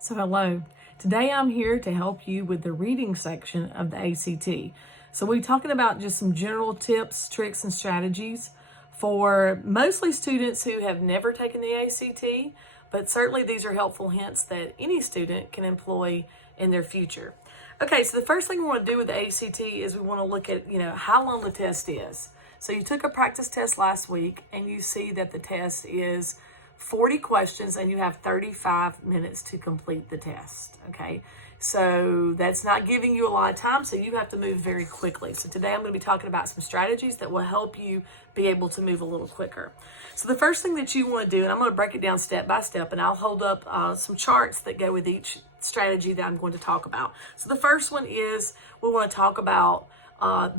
So hello, today I'm here to help you with the reading section of the ACT. So we're talking about just some general tips, tricks, and strategies for mostly students who have never taken the ACT, but certainly these are helpful hints that any student can employ in their future. Okay, so the first thing we want to do with the ACT is we want to look at, how long the test is. So you took a practice test last week and you see that the test is 40 questions and you have 35 minutes to complete the test, okay? So that's not giving you a lot of time, so you have to move very quickly. So today I'm going to be talking about some strategies that will help you be able to move a little quicker. So the first thing that you want to do, and I'm going to break it down step by step, and I'll hold up some charts that go with each strategy that I'm going to talk about. So the first one is we want to talk about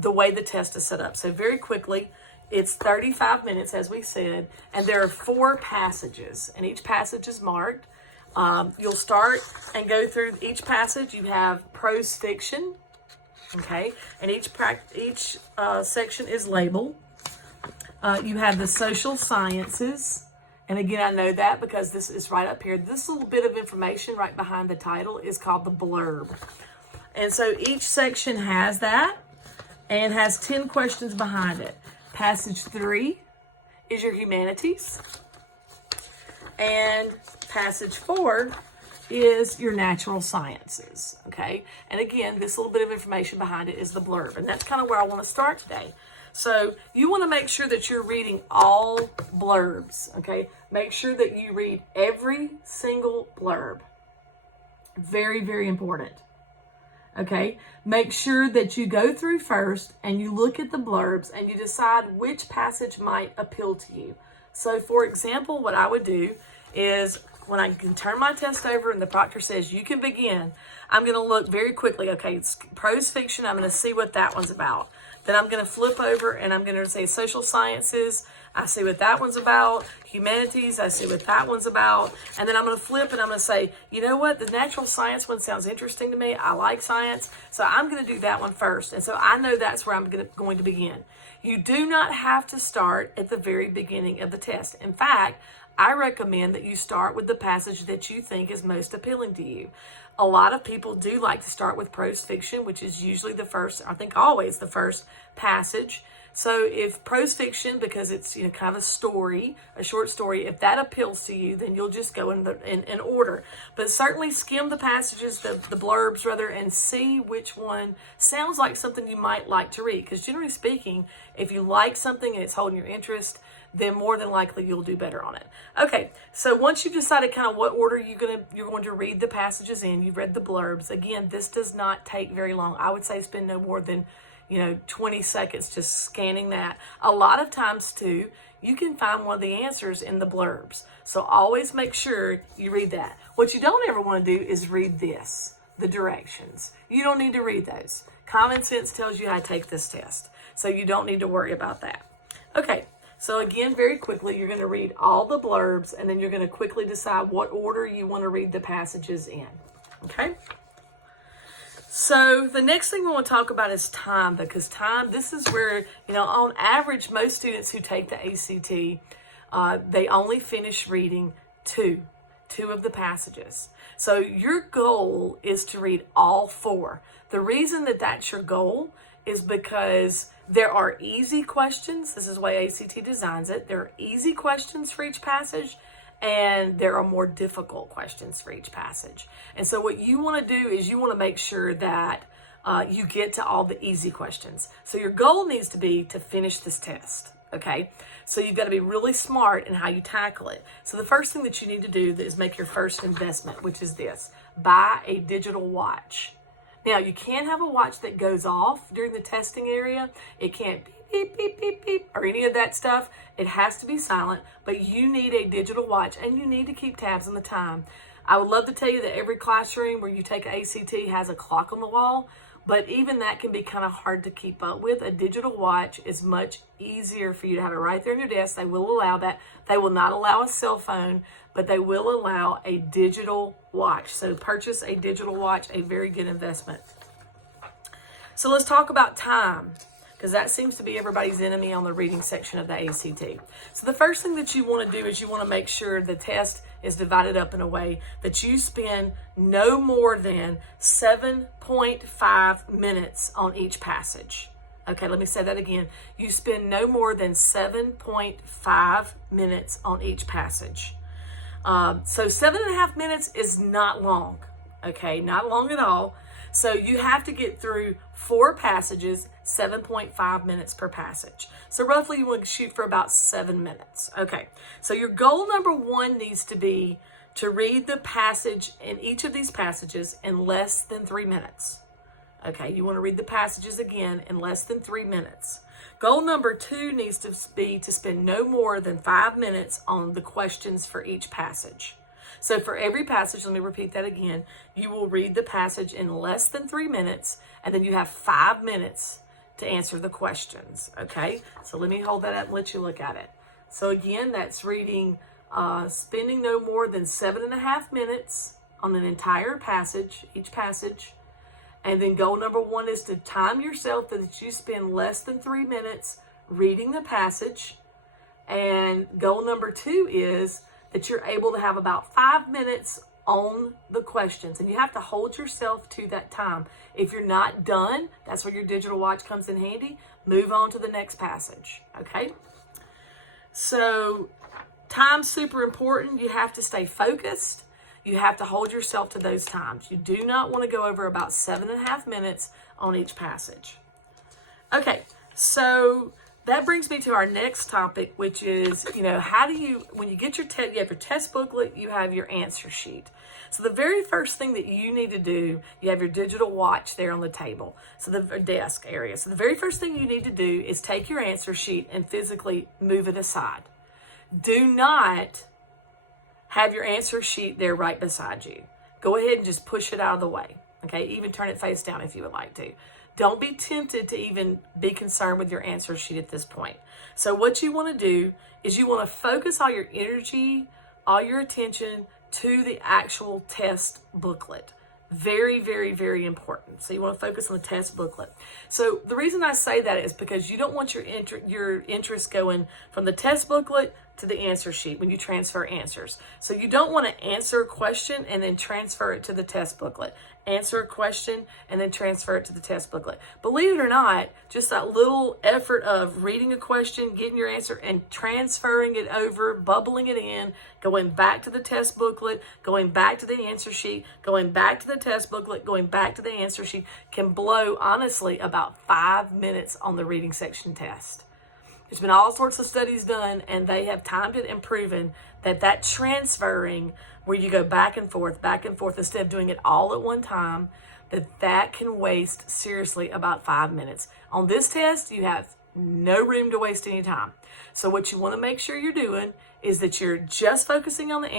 the way the test is set up. So very quickly, it's 35 minutes, as we said, and there are 4 passages, and each passage is marked. You'll start and go through each passage. You have prose fiction, okay, and each section is labeled. You have the social sciences, and again, I know that because this is right up here. This little bit of information right behind the title is called the blurb. And so each section has that and has 10 questions behind it. Passage 3 is your humanities, and passage 4 is your natural sciences, okay? And again, this little bit of information behind it is the blurb, and that's kind of where I want to start today. So you want to make sure that you're reading all blurbs, okay? Make sure that you read every single blurb. Very, very important. Okay, make sure that you go through first and you look at the blurbs and you decide which passage might appeal to you. So for example, what I would do is when I can turn my test over and the proctor says you can begin, I'm going to look very quickly. Okay, it's prose fiction. I'm going to see what that one's about. Then I'm going to flip over and I'm going to say social sciences. I see what that one's about. Humanities, I see what that one's about. And then I'm going to flip and I'm going to say, you know what? The natural science one sounds interesting to me. I like science. So I'm going to do that one first. And so I know that's where I'm going to begin. You do not have to start at the very beginning of the test. In fact, I recommend that you start with the passage that you think is most appealing to you. A lot of people do like to start with prose fiction, which is usually the first, I think always the first passage. So if prose fiction, because it's kind of a story, a short story, if that appeals to you, then you'll just go in order. But certainly skim the passages, the blurbs rather, and see which one sounds like something you might like to read. Because generally speaking, if you like something and it's holding your interest, then more than likely you'll do better on it. Okay, so once you've decided kind of what order you're going to read the passages in, you've read the blurbs. Again, this does not take very long. I would say spend no more than 20 seconds just scanning that. A lot of times too, you can find one of the answers in the blurbs. So always make sure you read that. What you don't ever want to do is read this, the directions. You don't need to read those. Common sense tells you how to take this test. So you don't need to worry about that. Okay, so again, very quickly, you're going to read all the blurbs and then you're going to quickly decide what order you want to read the passages in. Okay? So the next thing we want to talk about is time, because time, this is where, on average, most students who take the ACT, they only finish reading two of the passages. So your goal is to read all 4. The reason that that's your goal is because there are easy questions. This is the way ACT designs it. There are easy questions for each passage, and there are more difficult questions for each passage. And so what you want to do is you want to make sure that you get to all the easy questions. So your goal needs to be to finish this test, okay? So you've got to be really smart in how you tackle it. So the first thing that you need to do is make your first investment, which is this: buy a digital watch. Now, you can't have a watch that goes off during the testing area. It can't beep, beep, beep, beep, or any of that stuff. It has to be silent, but you need a digital watch, and you need to keep tabs on the time. I would love to tell you that every classroom where you take ACT has a clock on the wall, but even that can be kind of hard to keep up with. A digital watch is much easier for you to have it right there on your desk. They will allow that. They will not allow a cell phone, but they will allow a digital watch. So purchase a digital watch, a very good investment. So let's talk about time, because that seems to be everybody's enemy on the reading section of the ACT. So the first thing that you want to do is you want to make sure the test is divided up in a way that you spend no more than 7.5 minutes on each passage. Okay, let me say that again. You spend no more than 7.5 minutes on each passage. So 7.5 minutes is not long. Okay, not long at all. So you have to get through 4 passages, 7.5 minutes per passage. So roughly you want to shoot for about 7 minutes. Okay, so your goal number 1 needs to be to read the passage in each of these passages in less than 3 minutes. Okay, you want to read the passages again in less than 3 minutes. Goal number 2 needs to be to spend no more than 5 minutes on the questions for each passage. So for every passage, let me repeat that again, you will read the passage in less than 3 minutes, and then you have 5 minutes to answer the questions. Okay, so let me hold that up and let you look at it. So again, that's spending no more than 7.5 minutes on an entire passage, each passage. And then goal number 1 is to time yourself so that you spend less than 3 minutes reading the passage. And goal number 2 is that you're able to have about 5 minutes on the questions. And you have to hold yourself to that time. If you're not done, that's where your digital watch comes in handy. Move on to the next passage. Okay? So time's super important. You have to stay focused. You have to hold yourself to those times. You do not want to go over about 7.5 minutes on each passage. Okay, so that brings me to our next topic, which is, how do you, when you get your test, you have your test booklet, you have your answer sheet. So the very first thing that you need to do, you have your digital watch there on the table, so the desk area. So the very first thing you need to do is take your answer sheet and physically move it aside. Do not have your answer sheet there right beside you. Go ahead and just push it out of the way. Okay, even turn it face down if you would like to. Don't be tempted to even be concerned with your answer sheet at this point. So what you want to do is you want to focus all your energy, all your attention to the actual test booklet. Very, very, very important. So you want to focus on the test booklet. So the reason I say that is because you don't want your interest going from the test booklet to the answer sheet when you transfer answers. So you don't want to answer a question and then transfer it to the test booklet. Answer a question and then transfer it to the test booklet. Believe it or not, just that little effort of reading a question, getting your answer, and transferring it over, bubbling it in, going back to the test booklet, going back to the answer sheet, going back to the test booklet, going back to the answer sheet, can blow, honestly, about 5 minutes on the reading section test. There's been all sorts of studies done, and they have timed it and proven that transferring, where you go back and forth, instead of doing it all at one time, that can waste, seriously, about 5 minutes. On this test, you have no room to waste any time. So what you want to make sure you're doing is that you're just focusing on the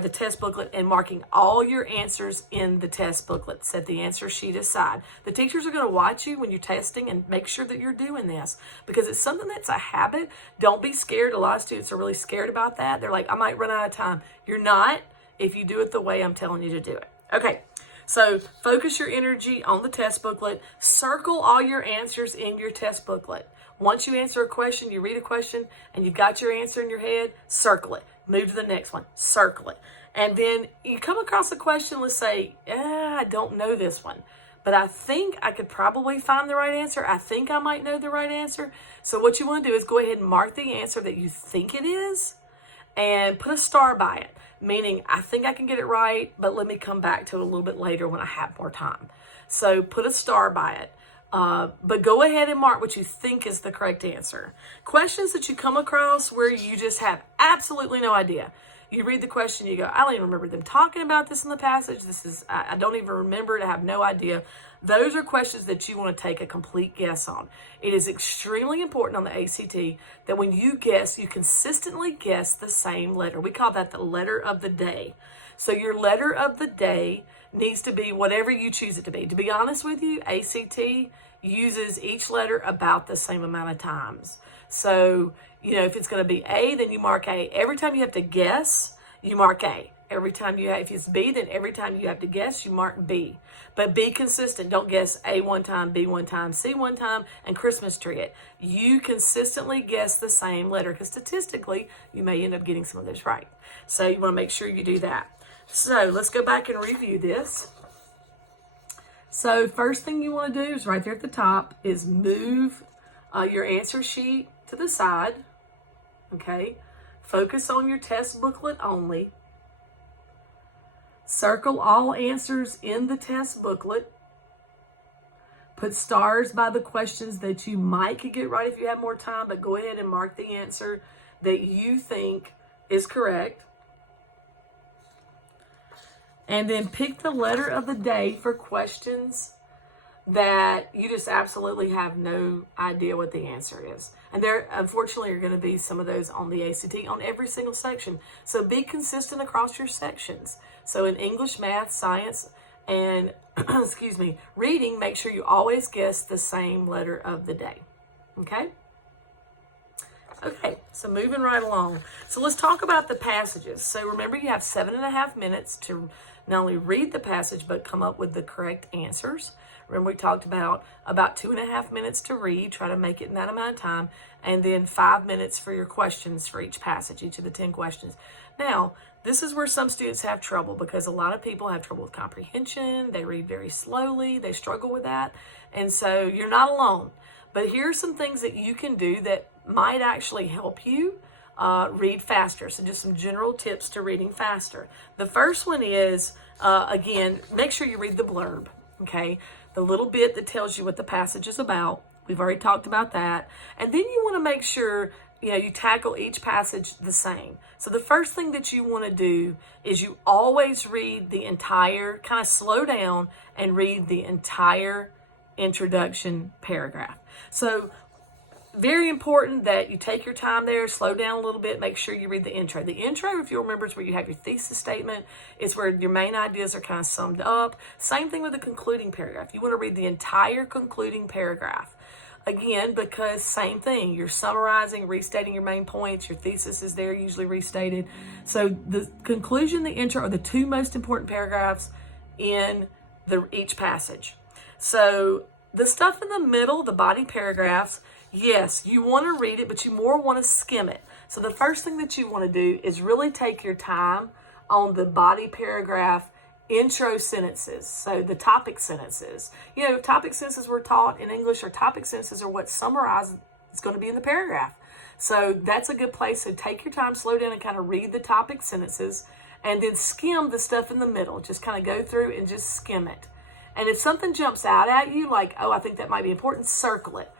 the test booklet, and marking all your answers in the test booklet. Set the answer sheet aside. The teachers are going to watch you when you're testing and make sure that you're doing this, because it's something that's a habit. Don't be scared. A lot of students are really scared about that. They're like, I might run out of time. You're not, if you do it the way I'm telling you to do it. Okay, so focus your energy on the test booklet. Circle all your answers in your test booklet. Once you answer a question, you read a question, and you've got your answer in your head, circle it. Move to the next one, circle it. And then you come across a question, let's say, I don't know this one, but I think I could probably find the right answer. I think I might know the right answer. So what you want to do is go ahead and mark the answer that you think it is and put a star by it, meaning I think I can get it right, but let me come back to it a little bit later when I have more time. So put a star by it. But go ahead and mark what you think is the correct answer. Questions that you come across where you just have absolutely no idea. You read the question, you go, I don't even remember them talking about this in the passage. I don't even remember it. I have no idea. Those are questions that you want to take a complete guess on. It is extremely important on the ACT that when you guess, you consistently guess the same letter. We call that the letter of the day. So your letter of the day needs to be whatever you choose it to be. To be honest with you, ACT uses each letter about the same amount of times. So, if it's going to be A, then you mark A. Every time you have to guess, you mark A. Every time you have, if it's B, then every time you have to guess, you mark B. But be consistent. Don't guess A one time, B one time, C one time, and Christmas tree it. You consistently guess the same letter, because statistically, you may end up getting some of those right. So you want to make sure you do that. So let's go back and review this. So first thing you want to do is right there at the top is move your answer sheet to the side. Okay. Focus on your test booklet only. Circle all answers in the test booklet. Put stars by the questions that you might could get right if you have more time, but go ahead and mark the answer that you think is correct. And then pick the letter of the day for questions that you just absolutely have no idea what the answer is. And there, unfortunately, are going to be some of those on the ACT on every single section. So be consistent across your sections. So in English, math, science, and excuse me, reading, make sure you always guess the same letter of the day. Okay? Okay, so moving right along. So let's talk about the passages. So remember, you have 7.5 minutes to not only read the passage, but come up with the correct answers. Remember, we talked about 2.5 minutes to read, try to make it in that amount of time, and then 5 minutes for your questions for each passage, each of the 10 questions. Now, this is where some students have trouble, because a lot of people have trouble with comprehension. They read very slowly. They struggle with that. And so you're not alone. But here are some things that you can do that might actually help you read faster. So just some general tips to reading faster. The first one is, again, make sure you read the blurb, okay? The little bit that tells you what the passage is about. We've already talked about that. And then you want to make sure, you tackle each passage the same. So the first thing that you want to do is you always read the entire, kind of slow down and read the entire introduction paragraph. So very important that you take your time there, slow down a little bit, make sure you read the intro. The intro, if you'll remember, is where you have your thesis statement. It's where your main ideas are kind of summed up. Same thing with the concluding paragraph. You want to read the entire concluding paragraph. Again, because same thing, you're summarizing, restating your main points. Your thesis is there, usually restated. So the conclusion, the intro are the two most important paragraphs in each passage. So the stuff in the middle, the body paragraphs, yes, you want to read it, but you more want to skim it. So the first thing that you want to do is really take your time on the body paragraph intro sentences. So the topic sentences. Topic sentences we're taught in English, or topic sentences are what summarize is going to be in the paragraph. So that's a good place. So take your time, slow down, and kind of read the topic sentences, and then skim the stuff in the middle. Just kind of go through and just skim it. And if something jumps out at you, like, oh, I think that might be important, circle it.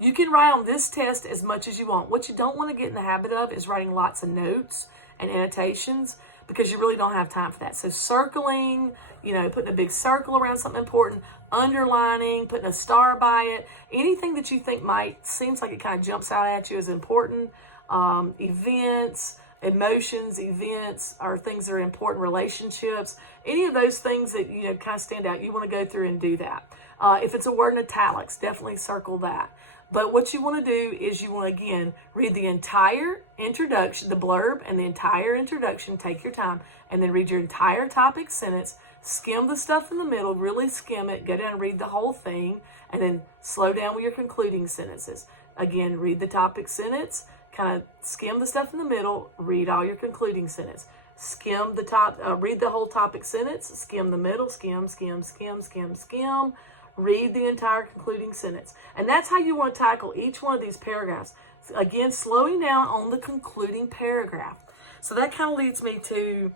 You can write on this test as much as you want. What you don't want to get in the habit of is writing lots of notes and annotations, because you really don't have time for that. So circling, putting a big circle around something important, underlining, putting a star by it, anything that you think seems like it kind of jumps out at you as important. Events, emotions, events are things that are important, relationships, any of those things that, kind of stand out. You want to go through and do that. If it's a word in italics, definitely circle that. But what you want to do is you want to, again, read the entire introduction, the blurb, and the entire introduction. Take your time, and then read your entire topic sentence. Skim the stuff in the middle, really skim it. Go down and read the whole thing, and then slow down with your concluding sentences. Again, read the topic sentence, kind of skim the stuff in the middle, read all your concluding sentence. Skim the top, read the whole topic sentence, skim the middle, skim, skim, skim, skim, skim. Read the entire concluding sentence. And that's how you want to tackle each one of these paragraphs. Again, slowing down on the concluding paragraph. So that kind of leads me to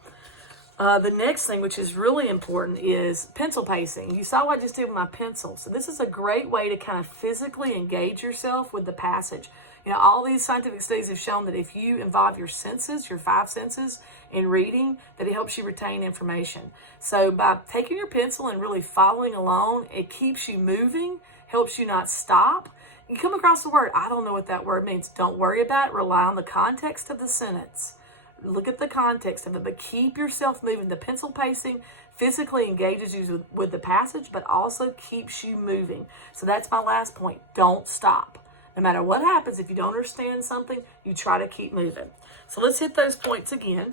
the next thing, which is really important, is pencil pacing. You saw what I just did with my pencil. So this is a great way to kind of physically engage yourself with the passage. All these scientific studies have shown that if you involve your senses, your 5 senses, in reading, that it helps you retain information. So by taking your pencil and really following along, it keeps you moving, helps you not stop. You come across a word, I don't know what that word means. Don't worry about it. Rely on the context of the sentence. Look at the context of it, but keep yourself moving. The pencil pacing physically engages you with the passage, but also keeps you moving. So that's my last point. Don't stop. No matter what happens, if you don't understand something, you try to keep moving. So let's hit those points again.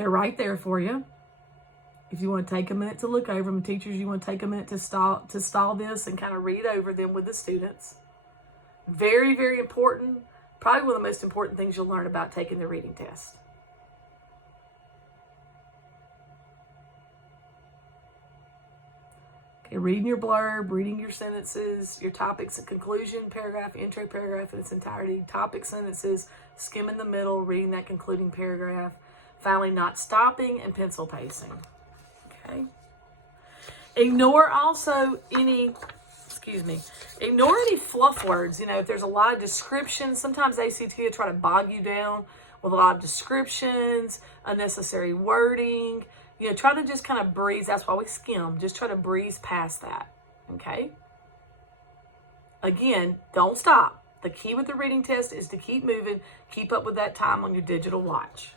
They're right there for you. If you want to take a minute to look over them, teachers, you want to take a minute to stall this and kind of read over them with the students. Very, very important. Probably one of the most important things you'll learn about taking the reading test. Okay, reading your blurb, reading your sentences, your topics, a conclusion, paragraph, intro paragraph in its entirety, topic sentences, skimming the middle, reading that concluding paragraph. Finally, not stopping and pencil pacing. Okay. Ignore any fluff words. If there's a lot of descriptions, sometimes ACT will try to bog you down with a lot of descriptions, unnecessary wording. Try to just kind of breeze. That's why we skim. Just try to breeze past that. Okay. Again, don't stop. The key with the reading test is to keep moving, keep up with that time on your digital watch.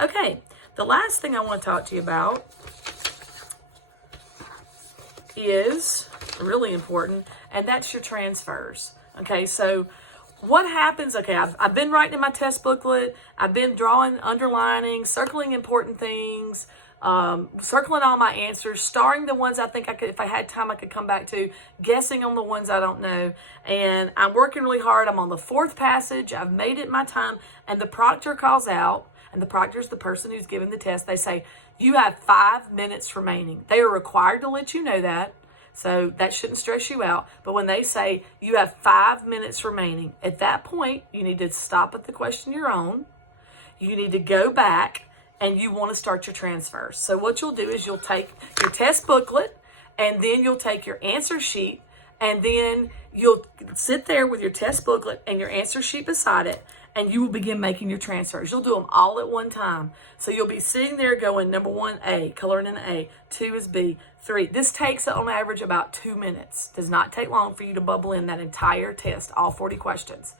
Okay, the last thing I want to talk to you about is really important, and that's your transfers. Okay, so what happens? Okay, I've been writing in my test booklet. I've been drawing, underlining, circling important things, circling all my answers, starring the ones I think I could, if I had time, I could come back to, guessing on the ones I don't know. And I'm working really hard. I'm on the 4th passage. I've made it my time, and the proctor calls out. And the proctor is the person who's giving the test. They say, you have 5 minutes remaining. They are required to let you know that. So that shouldn't stress you out. But when they say you have 5 minutes remaining, at that point, you need to stop at the question you're on. You need to go back and you want to start your transfers. So what you'll do is you'll take your test booklet and then you'll take your answer sheet and then you'll sit there with your test booklet and your answer sheet beside it. And you will begin making your transfers. You'll do them all at one time. So you'll be sitting there going, number 1, A, coloring in A, 2 is B, 3. This takes on average about 2 minutes. Does not take long for you to bubble in that entire test, all 40 questions.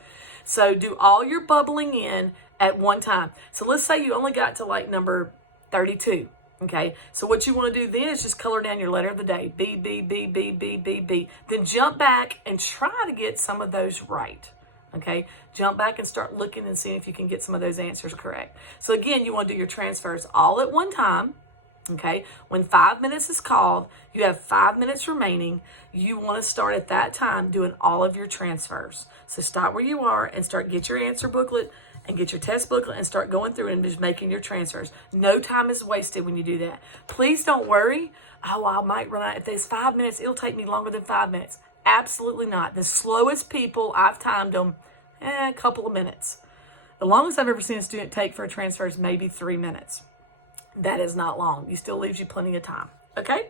So do all your bubbling in at one time. So let's say you only got to like number 32. Okay, so what you want to do then is just color down your letter of the day, B, B, B, B, B, B, B. Then jump back and try to get some of those right. Okay, jump back and start looking and seeing if you can get some of those answers correct. So again, you want to do your transfers all at one time. Okay, when 5 minutes is called, you have 5 minutes remaining. You want to start at that time doing all of your transfers. So start where you are and get your answer booklet and get your test booklet and start going through and just making your transfers. No time is wasted when you do that. Please don't worry. Oh, I might run out. If there's 5 minutes, it'll take me longer than 5 minutes. Absolutely not. The slowest people, I've timed them a couple of minutes. The longest I've ever seen a student take for a transfer is maybe 3 minutes. That is not long. You still leaves you plenty of time. Okay?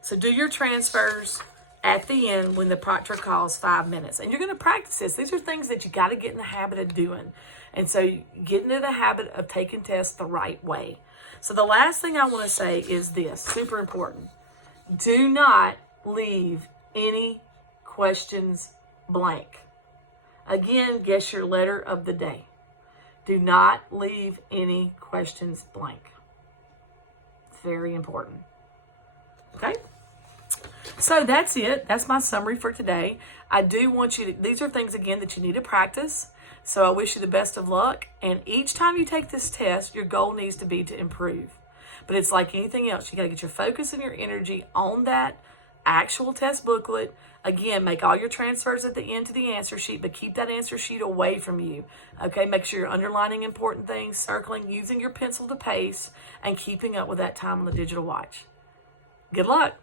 So do your transfers at the end when the proctor calls 5 minutes. And you're going to practice this. These are things that you got to get in the habit of doing. And so get into the habit of taking tests the right way. So the last thing I want to say is this, super important. Do not leave any questions blank. Again, guess your letter of the day. Do not leave any questions blank. It's very important. Okay? So that's it. That's my summary for today. I do want you to, these are things again that you need to practice. So I wish you the best of luck. And each time you take this test, your goal needs to be to improve. But it's like anything else. You got to get your focus and your energy on that actual test booklet. Again, make all your transfers at the end to the answer sheet, but keep that answer sheet away from you. Okay, make sure you're underlining important things, circling, using your pencil to pace, and keeping up with that time on the digital watch. Good luck.